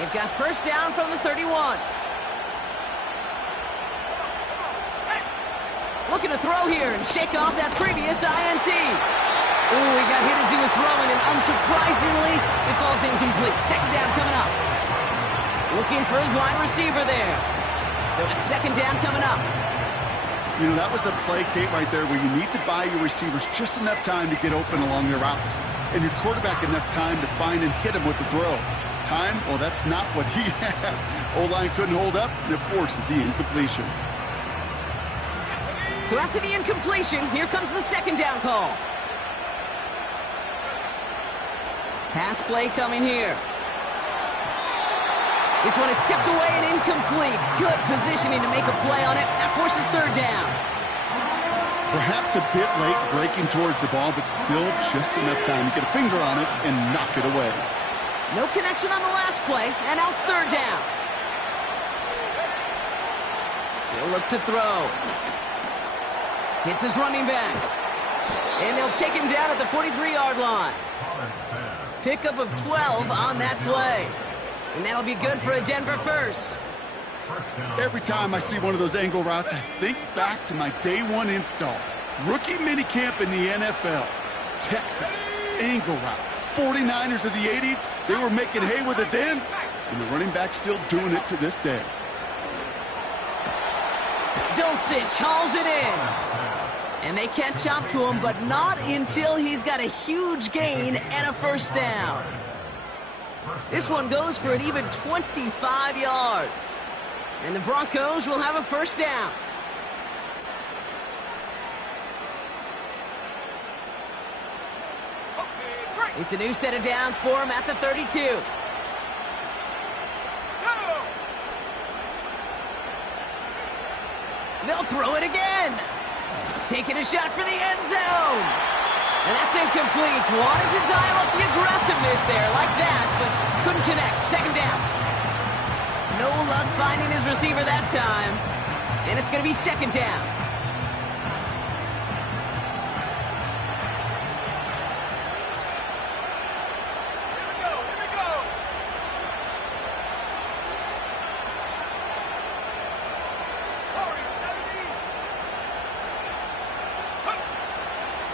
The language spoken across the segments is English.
They've got first down from the 31. Looking to throw here and shake off that previous INT. Ooh, he got hit as he was throwing, and unsurprisingly, it falls incomplete. Second down coming up. Looking for his wide receiver there. So it's second down coming up. You know, that was a play, Kate, right there, where you need to buy your receivers just enough time to get open along their routes, and your quarterback enough time to find and hit him with the throw. Time? Well, that's not what he had. O-line couldn't hold up, and it forces the incompletion. So after the incompletion, here comes the second down call. Pass play coming here. This one is tipped away and incomplete. Good positioning to make a play on it. That forces third down. Perhaps a bit late breaking towards the ball, but still just enough time to get a finger on it and knock it away. No connection on the last play, and now it's third down. He'll look to throw. Hits his running back. And they'll take him down at the 43-yard line. Pickup of 12 on that play. And that'll be good for a Denver first. Every time I see one of those angle routes, I think back to my day one install. Rookie minicamp in the NFL. Texas, angle route. 49ers of the 80s, they were making hay with it then, and the running back's still doing it to this day. Dulcich hauls it in. And they catch up to him, but not until he's got a huge gain and a first down. This one goes for an even 25 yards. And the Broncos will have a first down. It's a new set of downs for him at the 32. They'll throw it again. Taking a shot for the end zone. And that's incomplete. Wanted to dial up the aggressiveness there like that, but couldn't connect. Second down. No luck finding his receiver that time. And it's going to be second down.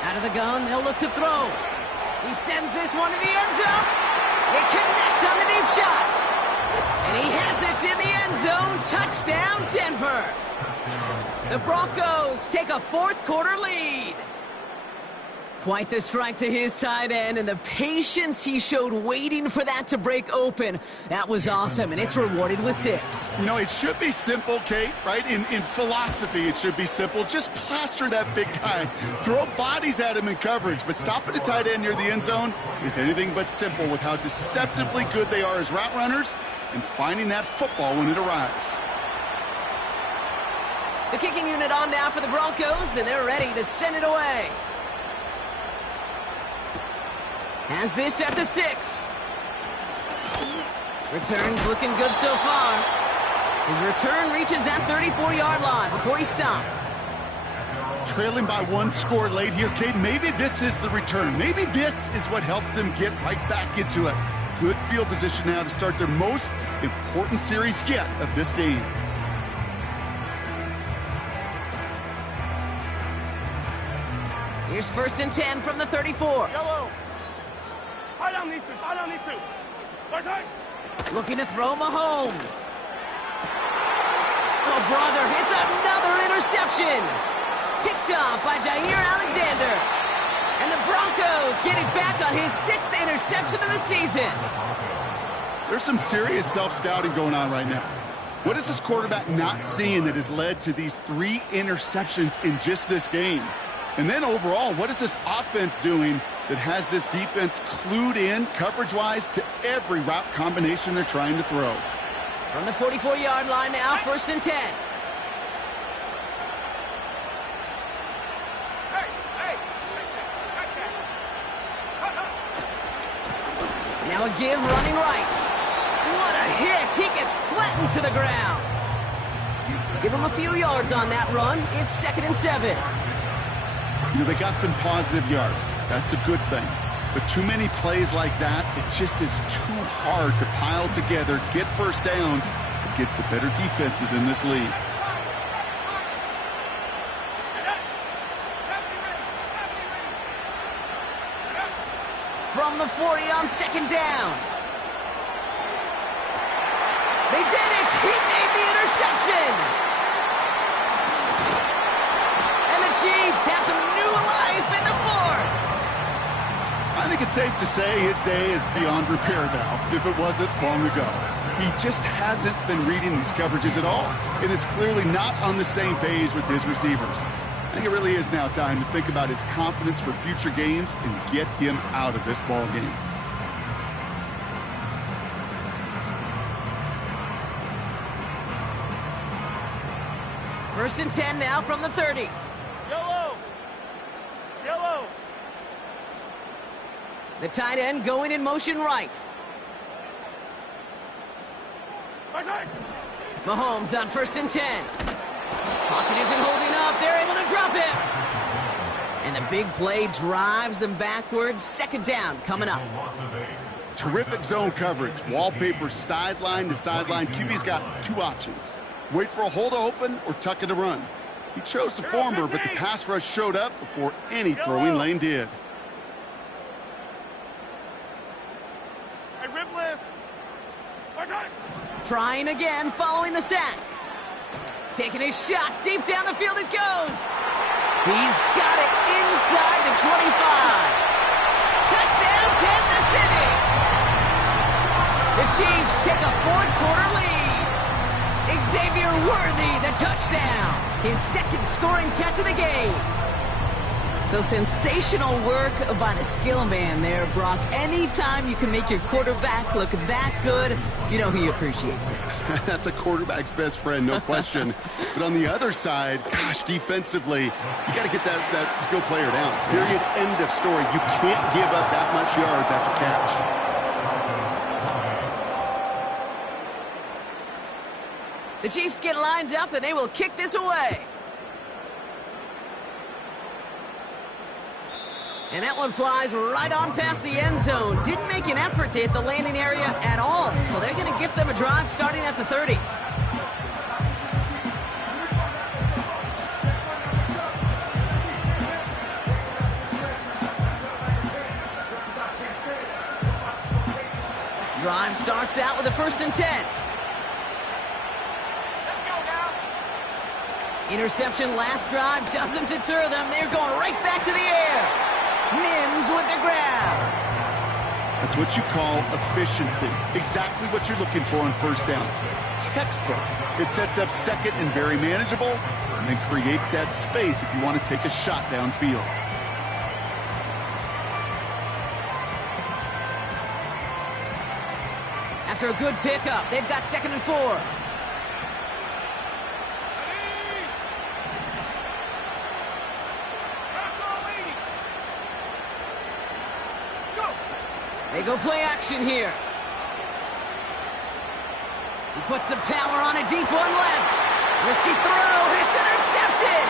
Out of the gun, they'll look to throw. He sends this one to the end zone. They connect on the deep shot. And he has it in the end zone. Touchdown, Denver. The Broncos take a fourth quarter lead. Quite the strike to his tight end, and the patience he showed waiting for that to break open. That was awesome, and it's rewarded with 6. You know, it should be simple, Kate, right? In philosophy, it should be simple. Just plaster that big guy. Throw bodies at him in coverage, but stopping a tight end near the end zone is anything but simple with how deceptively good they are as route runners and finding that football when it arrives. The kicking unit on now for the Broncos, and they're ready to send it away. Has this at the 6. Returns looking good so far. His return reaches that 34-yard line before he stopped. Trailing by 1 score late here, Kate. Maybe this is the return. Maybe this is what helps him get right back into it. Good field position now to start their most important series yet of this game. Here's first and 10 from the 34. Yellow. Tie down these two. Tie down these two. Right side. Looking to throw Mahomes. Oh, brother, it's another interception. Picked off by Jair Alexander. And the Broncos getting back on his 6th interception of the season. There's some serious self-scouting going on right now. What is this quarterback not seeing that has led to these 3 interceptions in just this game? And then overall, what is this offense doing that has this defense clued in coverage-wise to every route combination they're trying to throw? From the 44-yard line now, first and 10. Now a give running right. What a hit. He gets flattened to the ground. Give him a few yards on that run. It's second and 7. You know, they got some positive yards. That's a good thing. But too many plays like that, it just is too hard to pile together, get first downs against the better defenses in this league. From the 40 on second down. They did it! He made the interception! And the Chiefs have some new life in the fourth. I think it's safe to say his day is beyond repair now, if it wasn't long ago. He just hasn't been reading these coverages at all, and it's clearly not on the same page with his receivers. I think it really is now time to think about his confidence for future games and get him out of this ball game. First and 10 now from the 30. Yellow! Yellow! The tight end going in motion right. Mahomes on first and 10. Pocket isn't holding up. They're able to drop him. And the big play drives them backwards. Second down coming up. Terrific zone coverage. Wallpaper sideline to sideline. QB's got two options. Wait for a hole to open or tuck it to run. He chose the former, but the pass rush showed up before any throwing lane did. Hey, rip list! Trying again following the sack. Taking a shot deep down the field it goes. He's got it inside the 25. Touchdown, Kansas City! The Chiefs take a fourth-quarter lead. Xavier Worthy, the touchdown. His second scoring catch of the game. So sensational work by the skill man there, Brock. Anytime you can make your quarterback look that good, you know he appreciates it. That's a quarterback's best friend, no question. But on the other side, gosh, defensively, you got to get that skill player down. Period, end of story. You can't give up that much yards after catch. The Chiefs get lined up, and they will kick this away. And that one flies right on past the end zone. Didn't make an effort to hit the landing area at all. So they're going to give them a drive starting at the 30. Drive starts out with a first and 10. Interception last drive doesn't deter them. They're going right back to the air. Mims with the grab. That's what you call efficiency. Exactly what you're looking for on first down. Textbook. It sets up second and very manageable, and then creates that space if you want to take a shot downfield. After a good pickup, they've got second and 4. They go play action here. He puts some power on a deep one left. Risky throw. It's intercepted.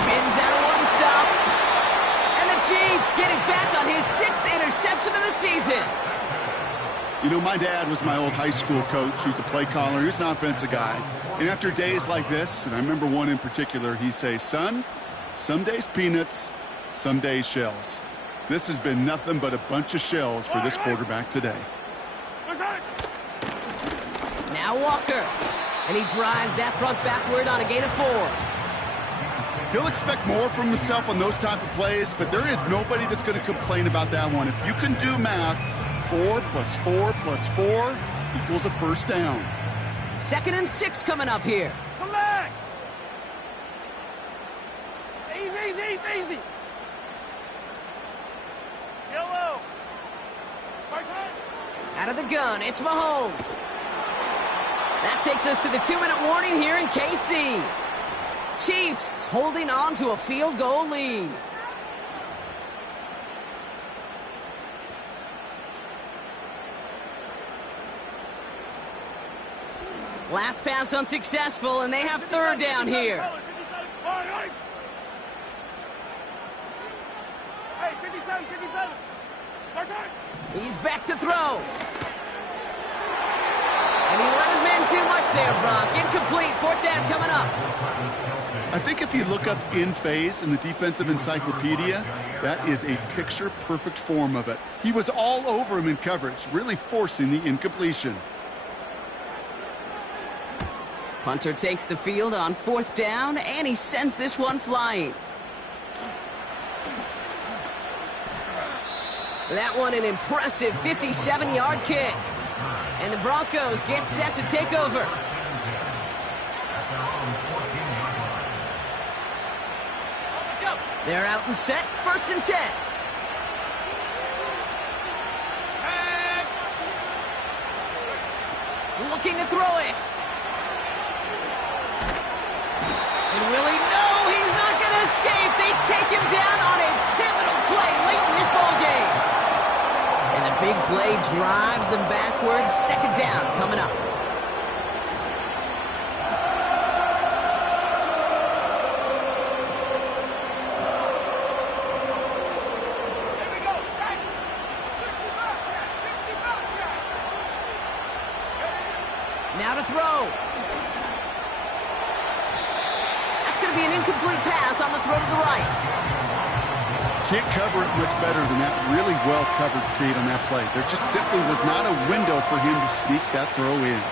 Spins out of one stop. And the Chiefs get it back on his 6th interception of the season. You know, my dad was my old high school coach. He was a play caller. He was an offensive guy. And after days like this, and I remember one in particular, he'd say, son, some days peanuts, some days shells. This has been nothing but a bunch of shells for this quarterback today. Now Walker. And he drives that front backward on a gain of 4. He'll expect more from himself on those type of plays, but there is nobody that's going to complain about that one. If you can do math, 4 plus 4 plus 4 equals a first down. 2nd and 6 coming up here. Come back! Easy. Yellow! Out of the gun, it's Mahomes. That takes us to the 2-minute warning here in KC. Chiefs holding on to a field goal lead. Last pass unsuccessful, and they have 3rd down here. Hey, 57, 57. Your turn. He's back to throw. And he let his man too much there, Brock. Incomplete. Fourth down coming up. I think if you look up in phase in the defensive encyclopedia, that is a picture-perfect form of it. He was all over him in coverage, really forcing the incompletion. Punter takes the field on fourth down, and he sends this one flying. That one an impressive 57-yard kick. And the Broncos get set to take over. They're out and set, 1st and 10. Looking to throw it. And will he? No, he's not going to escape. They take him down on a pivotal play late in this ball game. And the big play drives them backwards. 2nd down coming up. Now to throw. That's going to be an incomplete pass on the throw to the right. Can't cover it much better than that. Really well covered, Kate, on that play. There just simply was not a window for him to sneak that throw in.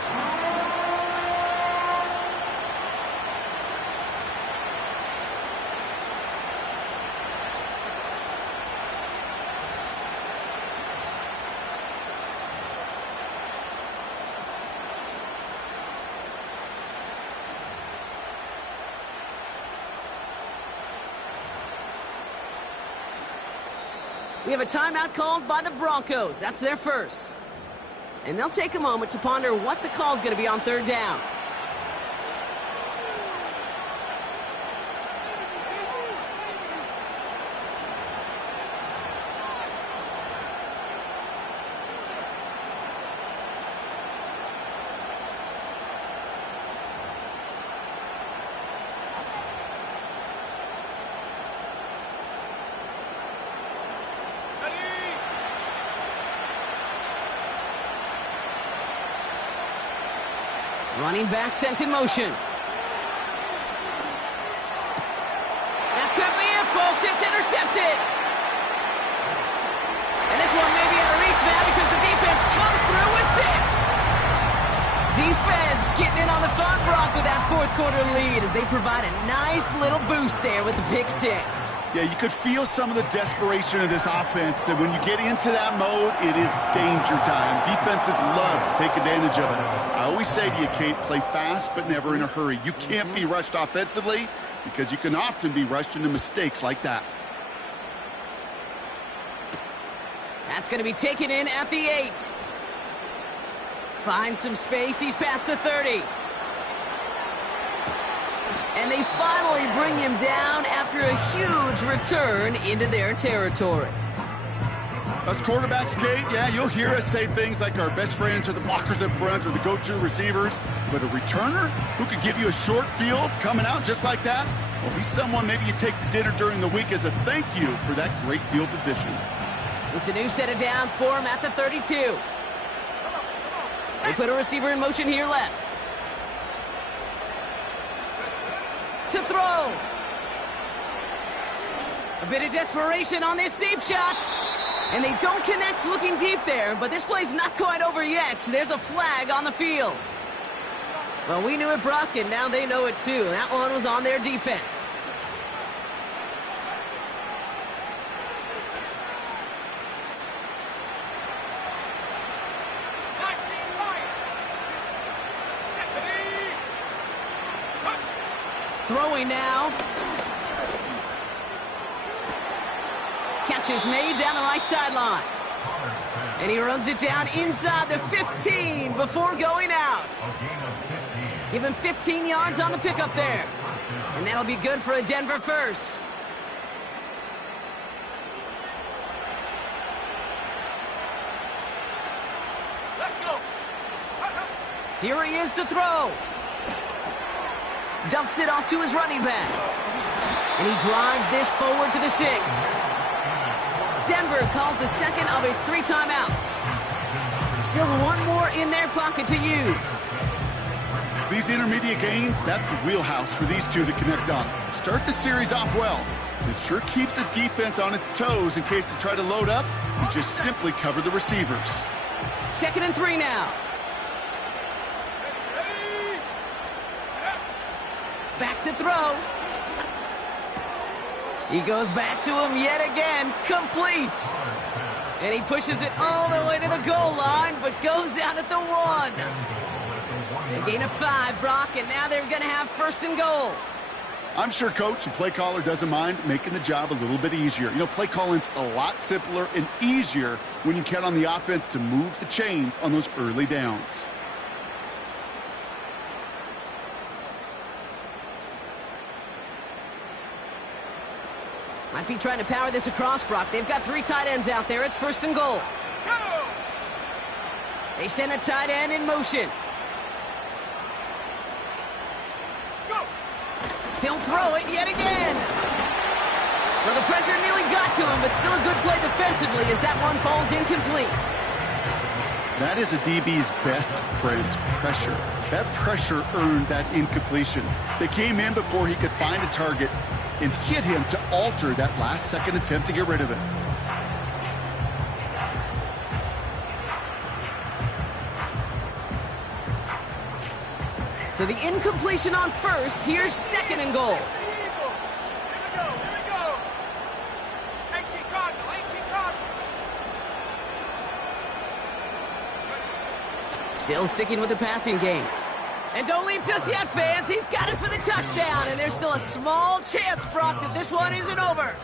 We have a timeout called by the Broncos. That's their first. And they'll take a moment to ponder what the call is going to be on 3rd down. Running back sent in motion. That could be it, folks. It's intercepted. And this one may be out of reach now because the defense comes through with 6. Defense getting in on the fun, Brock, with that 4th quarter lead as they provide a nice little boost there with the pick 6. Yeah, you could feel some of the desperation of this offense. And when you get into that mode, it is danger time. Defenses love to take advantage of it. I always say to you, Kate, play fast but never in a hurry. You can't be rushed offensively because you can often be rushed into mistakes like that. That's going to be taken in at the 8. Finds some space. He's past the 30. And they finally bring him down after a huge return into their territory. Us quarterbacks, Kate, yeah, you'll hear us say things like our best friends are the blockers up front or the go-to receivers. But a returner who could give you a short field coming out just like that, well, he's someone maybe you take to dinner during the week as a thank you for that great field position. It's a new set of downs for him at the 32. They put a receiver in motion here left. To throw. A bit of desperation on this deep shot. And they don't connect looking deep there, but this play's not quite over yet. There's a flag on the field. Well, we knew it, Brock, and now they know it too. That one was on their defense. Throwing now. Catch is made down the right sideline. And he runs it down inside the 15 before going out. Give him 15 yards on the pickup there. And that'll be good for a Denver first. Let's go. Here he is to throw. Dumps it off to his running back. And he drives this forward to the 6. Denver calls the second of its 3 timeouts. Still one more in their pocket to use. These intermediate gains, that's the wheelhouse for these two to connect on. Start the series off well. It sure keeps the defense on its toes in case they try to load up and just simply cover the receivers. 2nd and 3 now. Back to throw. He goes back to him yet again. Complete. And he pushes it all the way to the goal line, but goes out at the 1. A gain of 5, Brock, and now they're going to have 1st and goal. I'm sure coach and play caller doesn't mind making the job a little bit easier. You know, play calling's a lot simpler and easier when you count on the offense to move the chains on those early downs. Might be trying to power this across, Brock. They've got 3 tight ends out there. It's 1st and goal. Go! They send a tight end in motion. Go! He'll throw it yet again. Well, the pressure nearly got to him, but still a good play defensively as that one falls incomplete. That is a DB's best friend, pressure. That pressure earned that incompletion. They came in before he could find a target and hit him to alter that last-second attempt to get rid of it. So the incompletion on 1st. Here's 2nd and goal. Here we go. 18 Cardinal, 18 Cardinal. Still sticking with the passing game. And don't leave just yet, fans. He's got it for the touchdown, and there's still a small chance, Brock, that this one isn't over.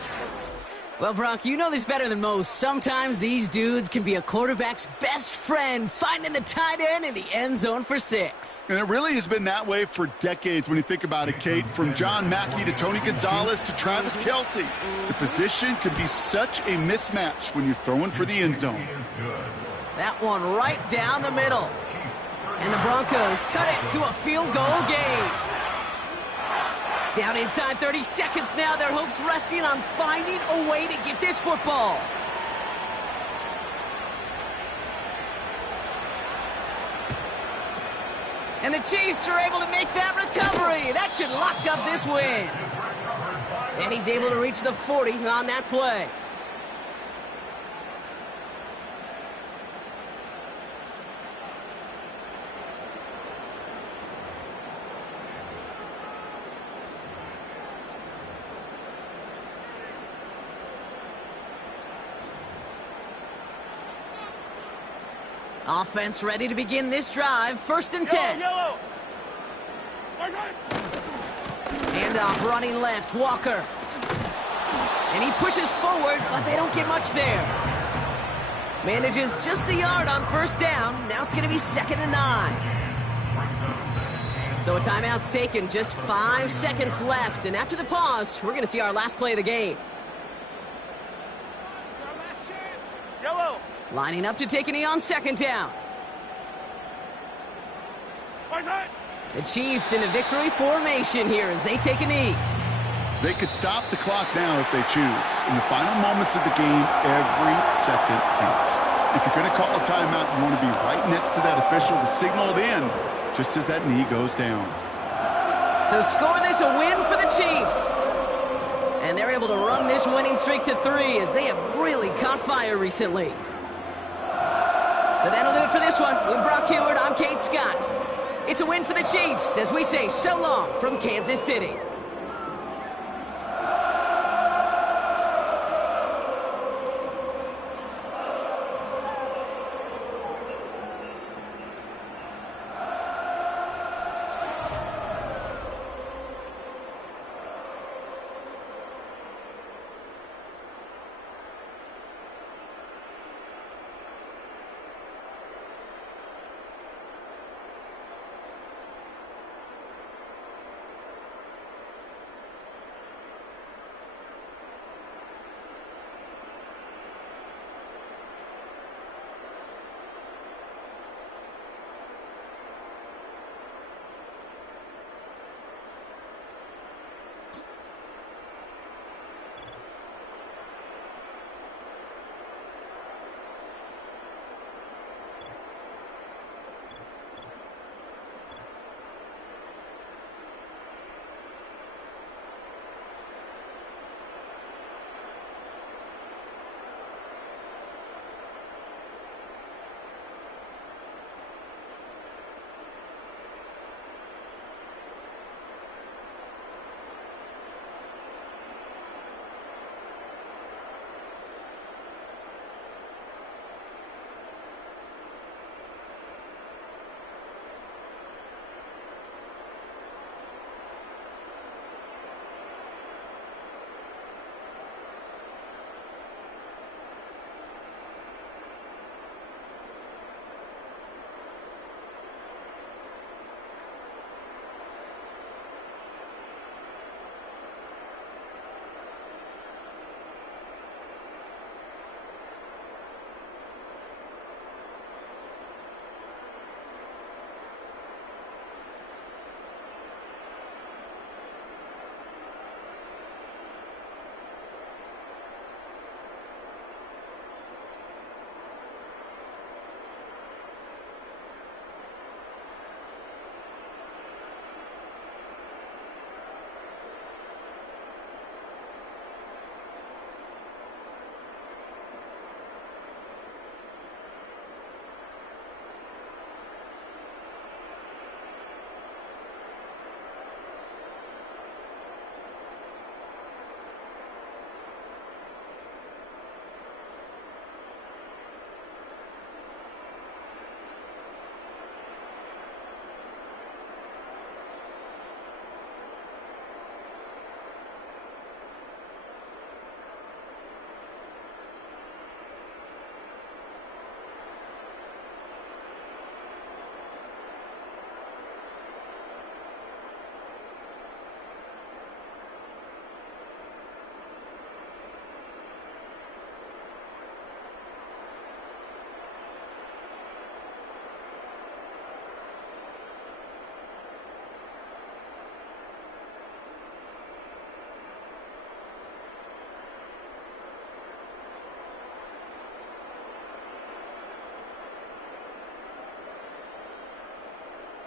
Well, Brock, you know this better than most. Sometimes these dudes can be a quarterback's best friend, finding the tight end in the end zone for 6. And it really has been that way for decades when you think about it, Kate. From John Mackey to Tony Gonzalez to Travis Kelce. The position can be such a mismatch when you're throwing for the end zone. That one right down the middle. And the Broncos cut it to a field goal game. Down inside 30 seconds now. Their hopes resting on finding a way to get this football. And the Chiefs are able to make that recovery. That should lock up this win. And he's able to reach the 40 on that play. Offense ready to begin this drive. 1st and 10. Yellow. Handoff running left. Walker. And he pushes forward, but they don't get much there. Manages just a yard on 1st down. Now it's going to be 2nd and 9. So a timeout's taken. Just 5 seconds left. And after the pause, we're going to see our last play of the game. Yellow. Lining up to take a knee on 2nd down. The Chiefs in a victory formation here as they take a knee. They could stop the clock now if they choose. In the final moments of the game, every second counts. If you're going to call a timeout, you want to be right next to that official to signal it in just as that knee goes down. So score this a win for the Chiefs. And they're able to run this winning streak to 3 as they have really caught fire recently. So that'll do it for this one. With Brock Huard, I'm Kate Scott. It's a win for the Chiefs as we say so long from Kansas City.